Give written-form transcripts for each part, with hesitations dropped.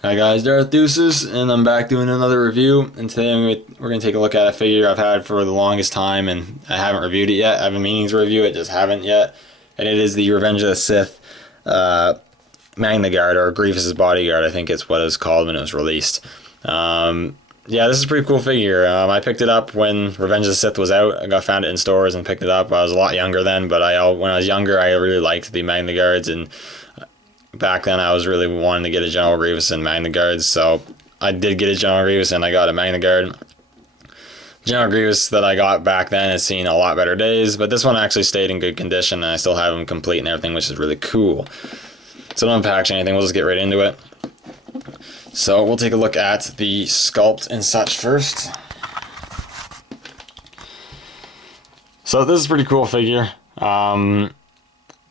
Hi guys, Darth Deuces, and I'm back doing another review. And today we're going to take a look at a figure I've had for the longest time, and I haven't reviewed it yet. I've been meaning to review it, just haven't yet. And it is the Revenge of the Sith Magnaguard, or Grievous Bodyguard, I think it's what it was called when it was released. Yeah, this is a pretty cool figure. I picked it up when Revenge of the Sith was out. Found it in stores and picked it up. I was a lot younger then, but when I was younger, I really liked the Magnaguards, and back then I was really wanting to get a General Grievous and Magnaguard, so I did get a General Grievous and I got a Magnaguard. General Grievous that I got back then has seen a lot better days, but this one actually stayed in good condition and I still have him complete and everything, which is really cool. So don't unpack anything, we'll just get right into it. So we'll take a look at the sculpt and such first. So this is a pretty cool figure.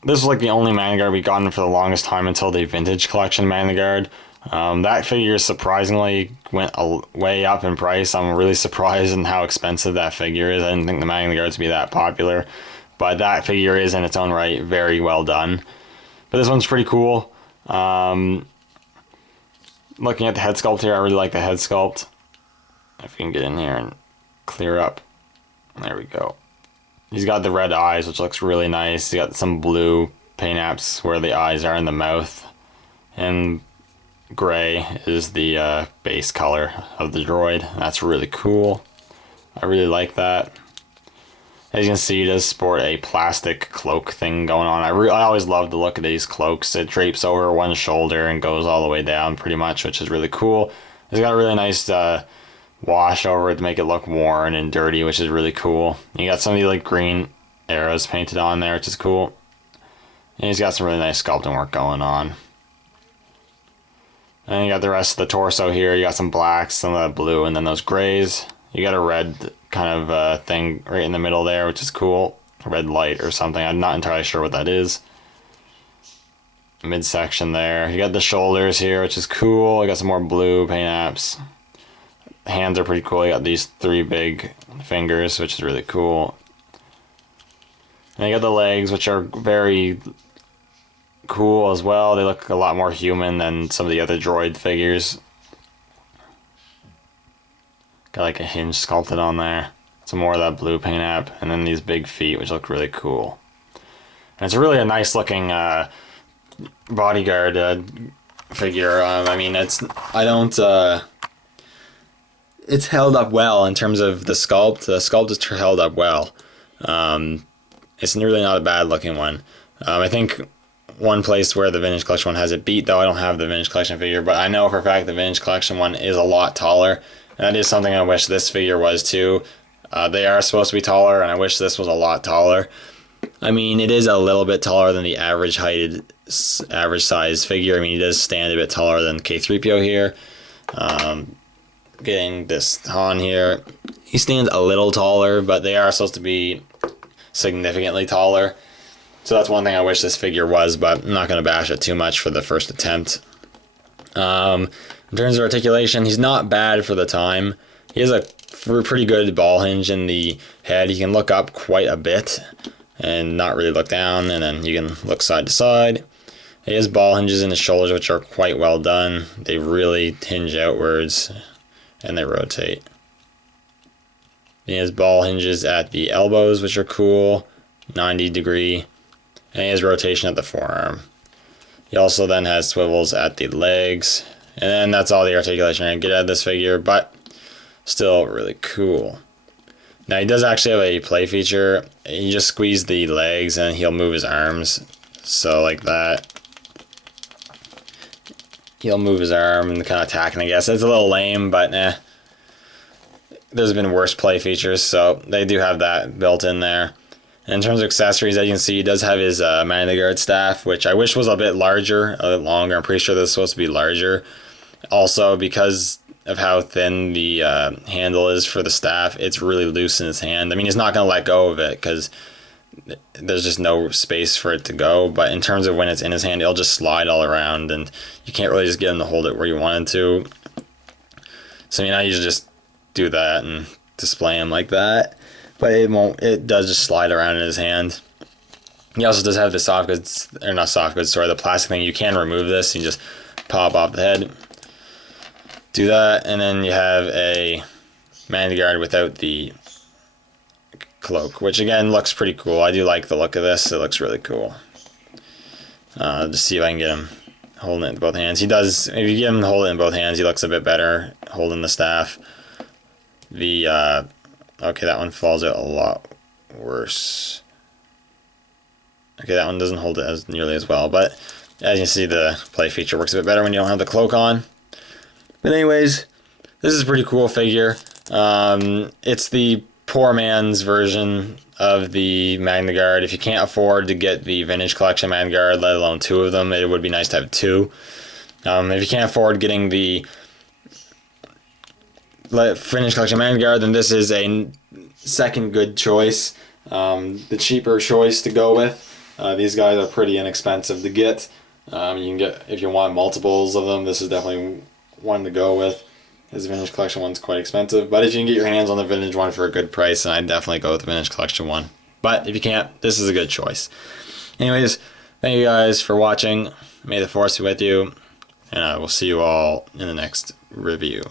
This was like the only Magnaguard we gotten for the longest time until the vintage collection Magnaguard. That figure surprisingly went way up in price. I'm really surprised in how expensive that figure is. I didn't think the Magnaguards would be that popular, but that figure is in its own right very well done. But this one's pretty cool. Looking at the head sculpt here, I really like the head sculpt. If we can get in here and clear up. There we go. He's got the red eyes, which looks really nice. He's got some blue paint apps where the eyes are in the mouth. And gray is the base color of the droid. That's really cool. I really like that. As you can see, he does sport a plastic cloak thing going on. I always love the look of these cloaks. It drapes over one shoulder and goes all the way down pretty much, which is really cool. It's got a really nice wash over it to make it look worn and dirty, which is really cool. You got some of the like green arrows painted on there, which is cool. And he's got some really nice sculpting work going on. And you got the rest of the torso here. You got some blacks, some of that blue, and then those grays. You got a red kind of thing right in the middle there, which is cool. A red light or something. I'm not entirely sure what that is. Midsection there. You got the shoulders here, which is cool. You got some more blue paint apps. Hands are pretty cool. You got these three big fingers, which is really cool. And you got the legs, which are very cool as well. They look a lot more human than some of the other droid figures. Got like a hinge sculpted on there. Some more of that blue paint app. And then these big feet, which look really cool. And it's really a nice looking bodyguard figure. I mean, it's held up well in terms of the sculpt. The sculpt is held up well. It's really not a bad looking one. I think one place where the Vintage Collection one has it beat, though I don't have the Vintage Collection figure, but I know for a fact the Vintage Collection one is a lot taller. And that is something I wish this figure was too. They are supposed to be taller, and I wish this was a lot taller. I mean, it is a little bit taller than the average size figure. I mean, he does stand a bit taller than K3PO here. Getting this Han here, he stands a little taller, but they are supposed to be significantly taller. So that's one thing I wish this figure was, but I'm not going to bash it too much for the first attempt. In terms of articulation, he's not bad for the time. He has a pretty good ball hinge in the head. He can look up quite a bit and not really look down, and then you can look side to side. He has ball hinges in his shoulders, which are quite well done. They really hinge outwards and they rotate. He has ball hinges at the elbows, which are cool, 90-degree, and he has rotation at the forearm. He also then has swivels at the legs, and then that's all the articulation I can get out of this figure, but still really cool. Now he does actually have a play feature. You just squeeze the legs and he'll move his arms, so like that. He'll move his arm and kind of attacking, I guess. It's a little lame, but there's been worse play features, so they do have that built in there. And in terms of accessories, as you can see, he does have his Magnaguard staff, which I wish was a bit larger, a bit longer. I'm pretty sure this is supposed to be larger. Also, because of how thin the handle is for the staff, it's really loose in his hand. I mean, he's not going to let go of it because there's just no space for it to go, but in terms of when it's in his hand, it'll just slide all around, and you can't really just get him to hold it where you want him to. So I mean, I usually just do that and display him like that, but it does just slide around in his hand. He also does have the the plastic thing. You can remove this and just pop off the head. do that, and then you have a Magnaguard without the cloak, which again looks pretty cool. I do like the look of this. It looks really cool. Just see if I can get him holding it in both hands. He does, if you get him to hold it in both hands, he looks a bit better holding the staff. The, okay, that one falls out a lot worse. Okay, that one doesn't hold it as nearly as well, but as you can see, the play feature works a bit better when you don't have the cloak on. But anyways, this is a pretty cool figure. It's the poor man's version of the Magnaguard. If you can't afford to get the Vintage Collection Magnaguard, let alone two of them, it would be nice to have two. If you can't afford getting the Vintage Collection Magnaguard, then this is a second good choice. The cheaper choice to go with. These guys are pretty inexpensive to get. You can get, if you want multiples of them, this is definitely one to go with. This Vintage Collection one's quite expensive, but if you can get your hands on the Vintage one for a good price, then I'd definitely go with the Vintage Collection one. But if you can't, this is a good choice. Anyways, thank you guys for watching. May the Force be with you, and I will see you all in the next review.